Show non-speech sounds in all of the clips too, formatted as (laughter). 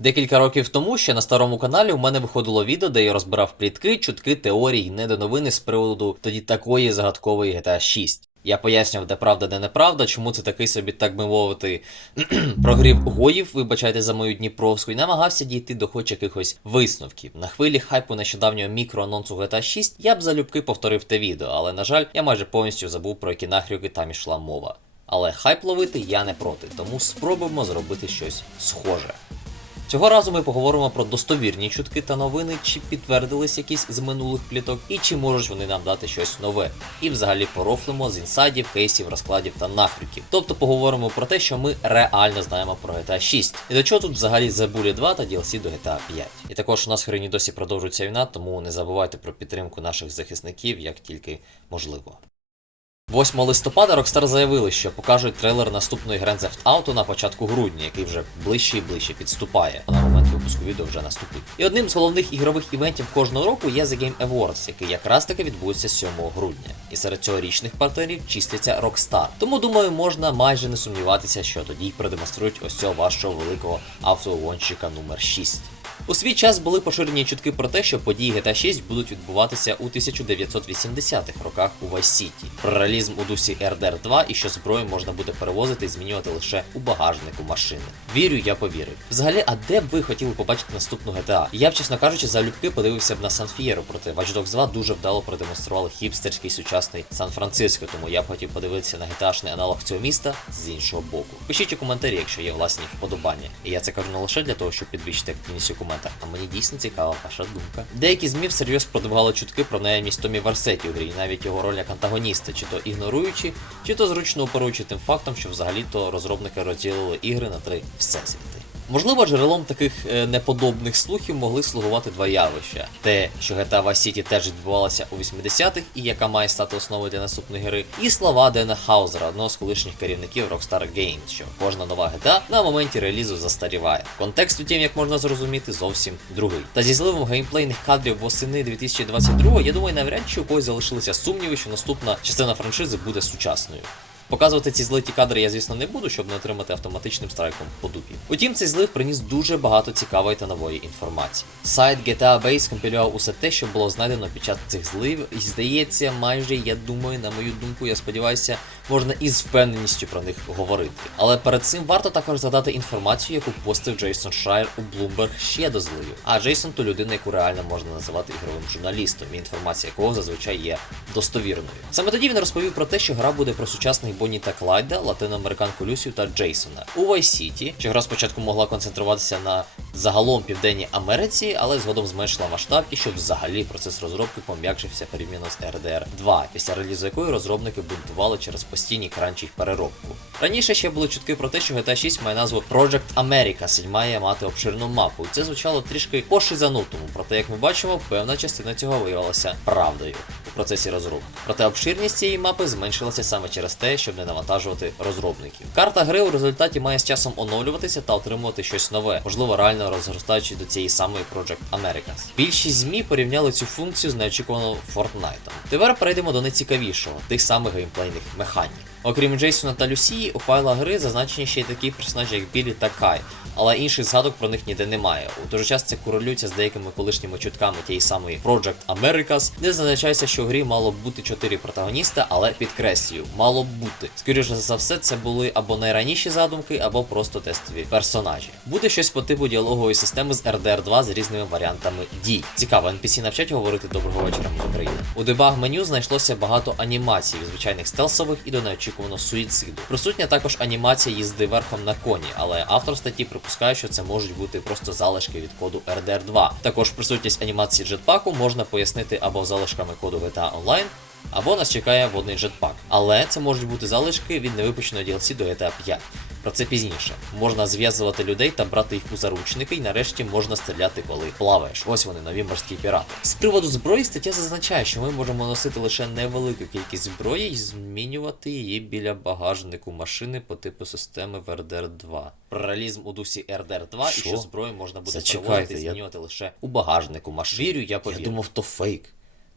Декілька років тому ще на старому каналі у мене виходило відео, де я розбирав плітки, чутки, теорії, недоновини з приводу тоді такої загадкової GTA 6. Я пояснював, де правда, де неправда, чому це такий собі, так би мовити, (clears throat) прогрів гоїв, вибачайте за мою Дніпровську, і намагався дійти до хоч якихось висновків. На хвилі хайпу нещодавнього мікроанонсу GTA 6 я б залюбки повторив те відео, але на жаль, я майже повністю забув про які нахрюки там ішла мова. Але хайп ловити я не проти, тому спробуємо зробити щось схоже. Цього разу ми поговоримо про достовірні чутки та новини, чи підтвердились якісь з минулих пліток, і чи можуть вони нам дати щось нове. І взагалі порофлимо з інсайдів, кейсів, розкладів та нахрюків. Тобто поговоримо про те, що ми реально знаємо про GTA 6. І до чого тут взагалі The Bully 2 та DLC до GTA 5. І також у нас в країні досі продовжується війна, тому не забувайте про підтримку наших захисників як тільки можливо. 8 листопада Rockstar заявили, що покажуть трейлер наступної Grand Theft Auto на початку грудня, який вже ближче і ближче підступає. На момент випуску відео вже наступив. І одним з головних ігрових івентів кожного року є The Game Awards, який якраз таки відбудеться 7 грудня. І серед цьогорічних партнерів числиться Rockstar. Тому думаю, можна майже не сумніватися, що тоді й продемонструють ось цього вашого великого автогонщика номер 6. У свій час були поширені чутки про те, що події GTA 6 будуть відбуватися у 1980-х роках у Vice City. Про реалізм у дусі RDR 2 і що зброю можна буде перевозити і змінювати лише у багажнику машини. Вірю, я повірив. Взагалі, а де б ви хотіли побачити наступну GTA? Я б, чесно кажучи, залюбки подивився б на Сан Фієро, проте Watch Dogs 2 дуже вдало продемонстрували хіпстерський сучасний Сан-Франциско, тому я б хотів подивитися на GTA-шний аналог цього міста з іншого боку. Пишіть у коментарі, якщо є власні вподобання. І я це кажу не лише для того, щоб підвищити активність у коментах, а мені дійсно цікава ваша думка. Деякі ЗМІ всерйоз продавали чутки про наявність Томі Варсеті у грі, і навіть його роль як антагоніста, чи то ігноруючи, чи то зручно оперуючи тим фактом, що взагалі-то розробники розділили ігри на три всесвіти. Можливо, джерелом таких е, неподобних слухів могли слугувати два явища: те, що GTA Vice City теж відбувалася у 80-х і яка має стати основою для наступної гри, і слова Дена Хаузера, одного з колишніх керівників Rockstar Games, що кожна нова GTA на моменті релізу застаріває. Контекст, утім, як можна зрозуміти, зовсім другий. Та зі зливом геймплейних кадрів восени 2022 я думаю, навряд чи у когось залишилися сумніви, що наступна частина франшизи буде сучасною. Показувати ці злиті кадри я, звісно, не буду, щоб не отримати автоматичним страйком по дупі. Утім, цей злив приніс дуже багато цікавої та нової інформації. Сайт GTA Base компілював усе те, що було знайдено під час цих зливів, і здається, майже я думаю, на мою думку, я сподіваюся, можна із впевненістю про них говорити. Але перед цим варто також згадати інформацію, яку постив Джейсон Шрайер у Bloomberg ще до зливів. А Джейсон то людина, яку реально можна називати ігровим журналістом, і інформація якого зазвичай є достовірною. Саме тоді він розповів про те, що гра буде про сучасних Бонні та Клайда, латиноамериканку Люсію та Джейсона. У Vice City, що гра спочатку могла концентруватися на загалом Південній Америці, але згодом зменшила масштаб і щоб взагалі процес розробки пом'якшився порівняно з RDR 2, після релізу якої розробники бунтували через постійні кранчі й переробку. Раніше ще були чутки про те, що GTA 6 має назву Project America, і має мати обширну мапу. Це звучало трішки по-шизанутому, проте, як ми бачимо, певна частина цього виявилася правдою процесі розробки. Проте обширність цієї мапи зменшилася саме через те, щоб не навантажувати розробників. Карта гри у результаті має з часом оновлюватися та отримувати щось нове, можливо, реально розгортаючись до цієї самої Project Americas. Більшість ЗМІ порівняли цю функцію з неочікуваним Fortnite. Тепер перейдемо до найцікавішого тих самих геймплейних механік. Окрім Джейсона та Люсії, у файлах гри зазначені ще й такі персонажі, як Білі та Кай, але інших згадок про них ніде немає. У той же час це корелюється з деякими колишніми чутками тієї самої Project Americas, де зазначається, що в грі мало б бути чотири протагоніста, але підкреслюю, мало б бути. Скоріше за все, це були або найраніші задумки, або просто тестові персонажі. Буде щось по типу діалогової системи з RDR 2 з різними варіантами дій. Цікаво, NPC навчать говорити доброго вечора з України. У дебаг меню знайшлося багато анімацій, звичайних стелсових і до неочікуваного суїциду. Присутня також анімація їзди верхом на коні, але автор статті припускає, що це можуть бути просто залишки від коду RDR 2. Також присутність анімації джетпаку можна пояснити або залишками коду GTA Online, або нас чекає водний джетпак. Але це можуть бути залишки від невипущеного DLC до GTA 5. Про це пізніше. Можна зв'язувати людей та брати їх у заручники, і нарешті можна стріляти, коли плаваєш. Ось вони, нові морські пірати. З приводу зброї стаття зазначає, що ми можемо носити лише невелику кількість зброї і змінювати її біля багажнику машини по типу системи в RDR 2. Про реалізм у дусі RDR 2 Що? і що зброю можна буде перевозити і я- змінювати лише у багажнику машини. Вірю, я повірю. Я думав, то фейк.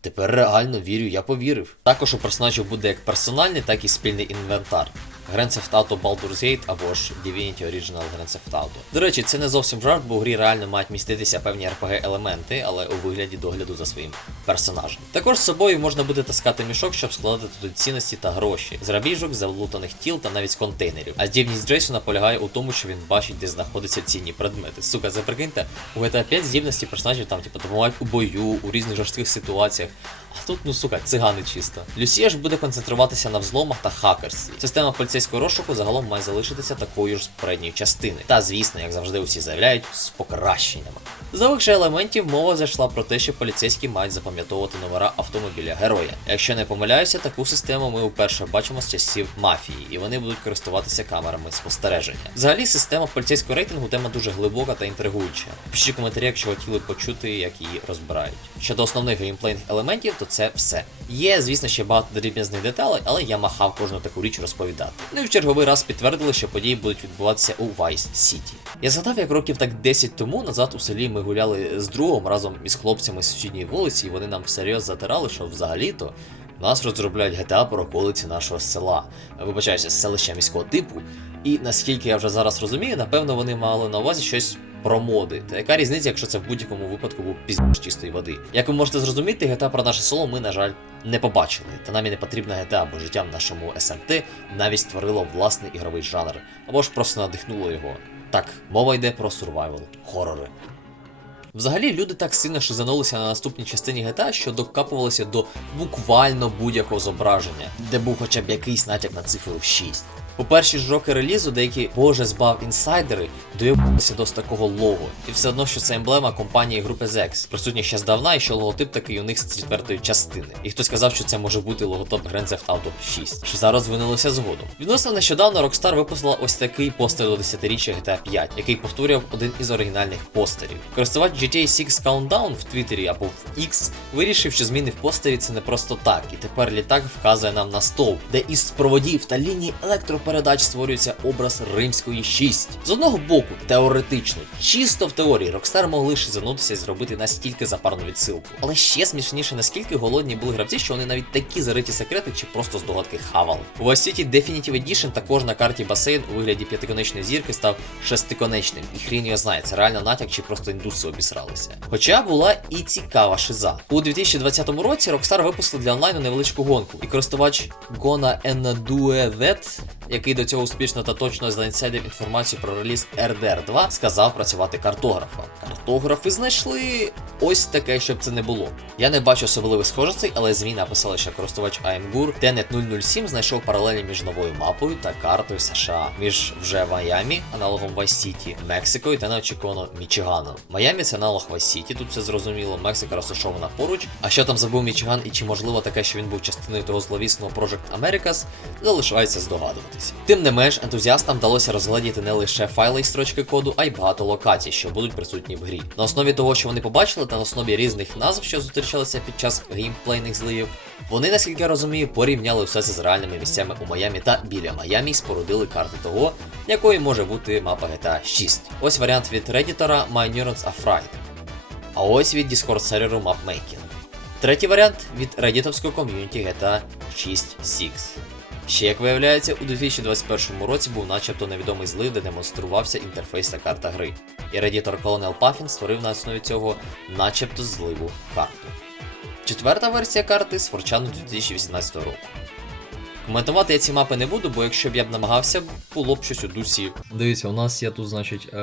Тепер реально вірю, я повірив. Також у персонажів буде як персональний, так і спільний інвентар. Grand Theft Auto Baldur's Gate або ж Divinity Original Grand Theft Auto. До речі, це не зовсім жарт, бо у грі реально мають міститися певні RPG елементи, але у вигляді догляду за своїм персонажем. Також з собою можна буде таскати мішок, щоб складати туди цінності та гроші, грабіжок, залутаних тіл та навіть контейнерів. А здібність Джейсона полягає у тому, що він бачить, де знаходяться цінні предмети. Сука, це прикиньте, у GTA 5 здібності персонажів там, типу, допомагають у бою, у різних жорстких ситуаціях. А тут, ну сука, цигани чисто. Люсія ж буде концентруватися на взломах та хакерстві. Система поліцейського розшуку загалом має залишитися такою ж з передньої частини. Та, звісно, як завжди усі заявляють, з покращеннями. З нових же елементів мова зайшла про те, що поліцейські мають запам'ятовувати номера автомобіля героя. Якщо не помиляюся, таку систему ми вперше бачимо з часів мафії, і вони будуть користуватися камерами спостереження. Взагалі, система поліцейського рейтингу тема дуже глибока та інтригуюча. Пишіть коментарі, якщо хотіли почути, як її розбирають. Щодо основних геймплейних елементів, то це все. Є, звісно, ще багато дріб'язних деталей, але я махав кожну таку річ розповідати. Ну і в черговий раз підтвердили, що події будуть відбуватися у Vice City. Я згадав, як років так 10 тому назад у селі ми гуляли з другом разом із хлопцями з сусідньої вулиці, і вони нам всерйоз затирали, що взагалі-то нас розробляють GTA про околиці нашого села. Вибачаюся, селища міського типу. І наскільки я вже зараз розумію, напевно, вони мали на увазі щось про моди. Та яка різниця, якщо це в будь-якому випадку був піздіж чистої води? Як ви можете зрозуміти, GTA про наше село ми, на жаль, не побачили. Та нам і не потрібна GTA, бо життя в нашому СМТ навіть створило власний ігровий жанр, або ж просто надихнуло його. Так, мова йде про сурвайвал, хорори. Взагалі, люди так сильно шизанулися на наступній частині GTA, що докапувалися до буквально будь-якого зображення, де був хоча б якийсь натяк на цифру 6. У перші ж роки релізу деякі боже збав інсайдери доєбалися до такого лого. І все одно, що це емблема компанії групи ZEX, присутня ще здавна, і що логотип такий у них з четвертої частини. І хтось сказав, що це може бути логотип Grand Theft Auto 6, що зараз звинилося згодом. Відносно нещодавно Rockstar випустила ось такий постер до 10-річчя GTA 5, який повторював один із оригінальних постерів. Користувач GTA 6 Countdown в Твіттері або в X вирішив, що зміни в постері це не просто так, і тепер літак вказує нам на стовп, де із проводів та ліній електропередач створюється образ Римської 6. З одного боку, теоретично, чисто в теорії, Rockstar могли шизанутися і зробити настільки запарну відсилку. Але ще смішніше, наскільки голодні були гравці, що вони навіть такі зариті секрети чи просто здогадки хавали. У Vice City Definitive Edition також на карті басейн у вигляді п'ятиконечної зірки став шестиконечним, і хрін його знає, це реально натяк чи просто індуси обісралися. Хоча була і цікава шиза. У 2020 році Rockstar випустили для онлайну невеличку гонку, і користувач Gona Endue That, який до цього успішно та точно заінсайдив інформацію про реліз RDR 2, сказав працювати картографом. Картографи знайшли ось таке, щоб це не було. Я не бачу особливих схожостей, але ЗМІ написали, що користувач AIMGUR Tenet 007 знайшов паралелі між новою мапою та картою США, між вже Майамі, аналогом Vice City, Мексикою та неочікувано Мічиганом. Майамі це аналог Vice City, тут все зрозуміло, Мексика розташована поруч. А що там забув Мічиган і чи можливо таке, що він був частиною того зловісного Project Americas, залишається здогадуватися. Тим не менш, ентузіастам вдалося розгледіти не лише файли і строчки коду, а й багато локацій, що будуть присутні в грі. На основі того, що вони побачили, та на основі різних назв, що зустрічалися під час геймплейних зливів, вони, наскільки я розумію, порівняли все це з реальними місцями у Майамі та біля Майамі спорудили карти того, якою може бути мапа GTA 6. Ось варіант від редітора My Neurons Are. А ось від Discord серверу Mapmaking. Третій варіант від реддітовського ком'юніті GTA 6 Six. Ще як виявляється, у 2021 році був начебто невідомий злив, де демонструвався інтерфейс та карта гри. І редітор Colonel Puffin створив на основі цього начебто зливу карту. Четверта версія карти з Форчану 2018 року. Коментувати я ці мапи не буду, бо якщо б я б намагався, було б щось у дусі. Дивіться, у нас є тут, значить, е,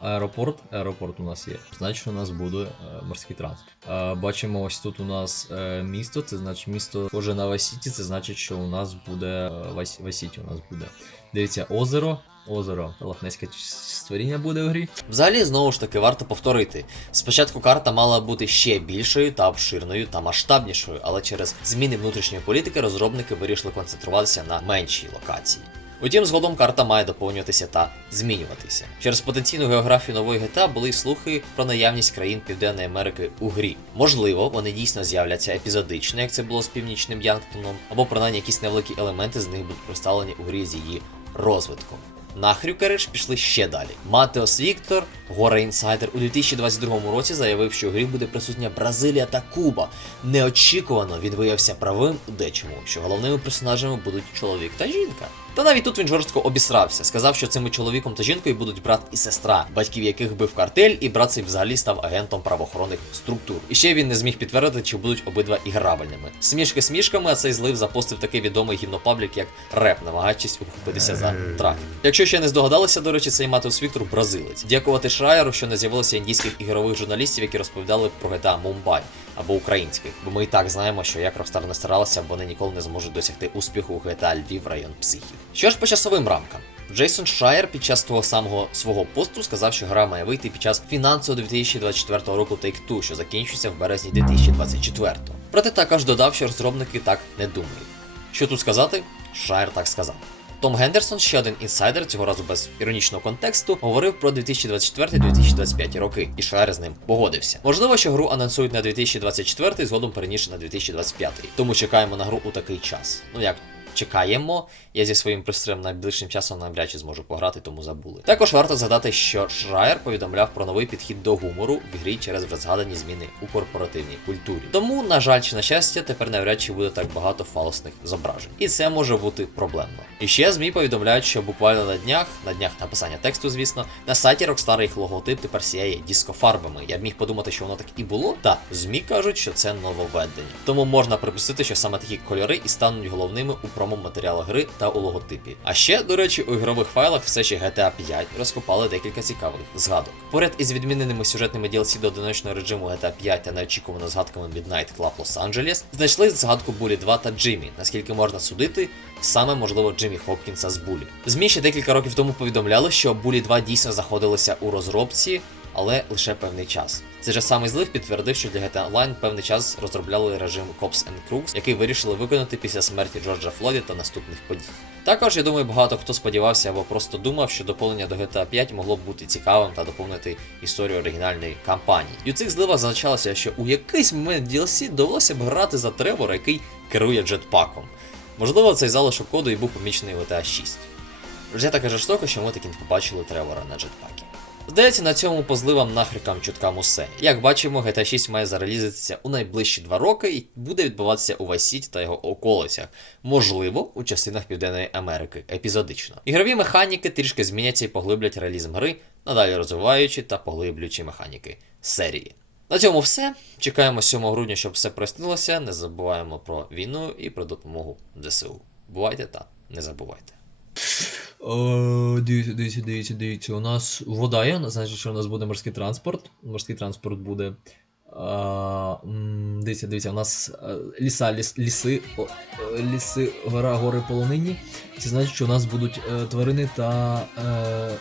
аеропорт. Аеропорт у нас є. Значить, у нас буде е, морський транспорт. Е, бачимо, ось тут у нас місто. Це значить місто схоже на Васіті, це значить, що у нас буде Васіті у нас буде. Дивіться, озеро. Озеро, лохнеське створіння буде в грі. Взагалі, знову ж таки, варто повторити. Спочатку карта мала бути ще більшою та обширною та масштабнішою, але через зміни внутрішньої політики розробники вирішили концентруватися на меншій локації. Утім, згодом карта має доповнюватися та змінюватися. Через потенційну географію нової GTA були слухи про наявність країн Південної Америки у грі. Можливо, вони дійсно з'являться епізодично, як це було з північним Янгтоном, або принаймні якісь невеликі елементи з них будуть представлені у грі з її розвитком. На Хрюкерич пішли ще далі. Матеос Віктор, Гора Інсайдер, у 2022 році заявив, що у грі буде присутня Бразилія та Куба. Неочікувано він виявився правим у дечому, що головними персонажами будуть чоловік та жінка. Та навіть тут він жорстко обісрався, сказав, що цими чоловіком та жінкою будуть брат і сестра, батьків яких бив картель, і брат цей взагалі став агентом правоохоронних структур. І ще він не зміг підтвердити, чи будуть обидва іграбельними. Смішки смішками, а цей злив запостив такий відомий гівнопаблік, як реп, намагаючись ухопитися за трафік. Якщо ще не здогадалися, до речі, цей Матеус Віктор бразилець. Дякувати Шраєру, що не з'явилося індійських ігрових журналістів, які розповідали про GTA Мумбай або українських, бо ми і так знаємо, що як Rockstar не старалася, вони ніколи не зможуть досягти успіху у GTA Львів район психів. Що ж по часовим рамкам? Джейсон Шайер під час того самого свого посту сказав, що гра має вийти під час фінансового 2024 року Take-Two, що закінчиться в березні 2024. Проте також додав, що розробники так не думають. Що тут сказати? Шайер так сказав. Том Гендерсон, ще один інсайдер, цього разу без іронічного контексту, говорив про 2024-2025 роки, і Шайер з ним погодився. Можливо, що гру анонсують на 2024 згодом переніше на 2025. Тому чекаємо на гру у такий час. Ну як чекаємо. Я зі своїм пристроєм найближчим часом навряд чи зможу пограти, тому забули. Також варто згадати, що Шрайер повідомляв про новий підхід до гумору в грі через вже згадані зміни у корпоративній культурі. Тому, на жаль, чи на щастя, тепер навряд чи буде так багато фалосних зображень. І це може бути проблемно. І ще ЗМІ повідомляють, що буквально на днях, на днях написання тексту, звісно, на сайті Rockstar їх логотип тепер сіяє дискофарбами. Я б міг подумати, що воно так і було. Та ЗМІ кажуть, що це нововведення. Тому можна припустити, що саме такі кольори і стануть головними у промо-матеріалах гри та у логотипі. А ще, до речі, у ігрових файлах все ще GTA 5 розкопали декілька цікавих згадок. Поряд із відміненими сюжетними DLC до одиночного режиму GTA 5 та неочікувано згадками Midnight Club Los Angeles, знайшли згадку Булі 2 та Джиммі, наскільки можна судити, саме можливо Джиммі Хопкінса з Булі. ЗМІ ще декілька років тому повідомляли, що Булі 2 дійсно знаходилися у розробці. Але лише певний час. Цей же самий злив підтвердив, що для GTA Online певний час розробляли режим Cops and Crooks, який вирішили виконати після смерті Джорджа Флоді та наступних подій. Також я думаю, багато хто сподівався або просто думав, що доповнення до GTA 5 могло б бути цікавим та доповнити історію оригінальної кампанії. І у цих зливах зазначалося, що у якийсь момент DLC довелося б грати за Тревора, який керує джетпаком. Можливо, цей залишок коду і був помічений в GTA 6. Вже таке жорстоко, що ми таки не побачили Тревора на джетпакі. Здається, на цьому по зливам нахрикам чуткам усе. Як бачимо, GTA 6 має зарелізитися у найближчі два роки і буде відбуватися у Vice City та його околицях, можливо, у частинах Південної Америки, епізодично. Ігрові механіки трішки зміняться і поглиблять реалізм гри, надалі розвиваючи та поглиблюючи механіки серії. На цьому все. Чекаємо 7 грудня, щоб все прояснилося. Не забуваємо про війну і про допомогу ДСУ. Бувайте та не забувайте. О, дивіться, дивіться, дивіться, дивіться. У нас вода є, значить, що у нас буде морський транспорт. Морський транспорт буде. А, дивіться, дивіться, у нас е, ліса, ліс, ліси, о, е, ліси, гора, гори полонині. Це значить, що у нас будуть е, тварини та е,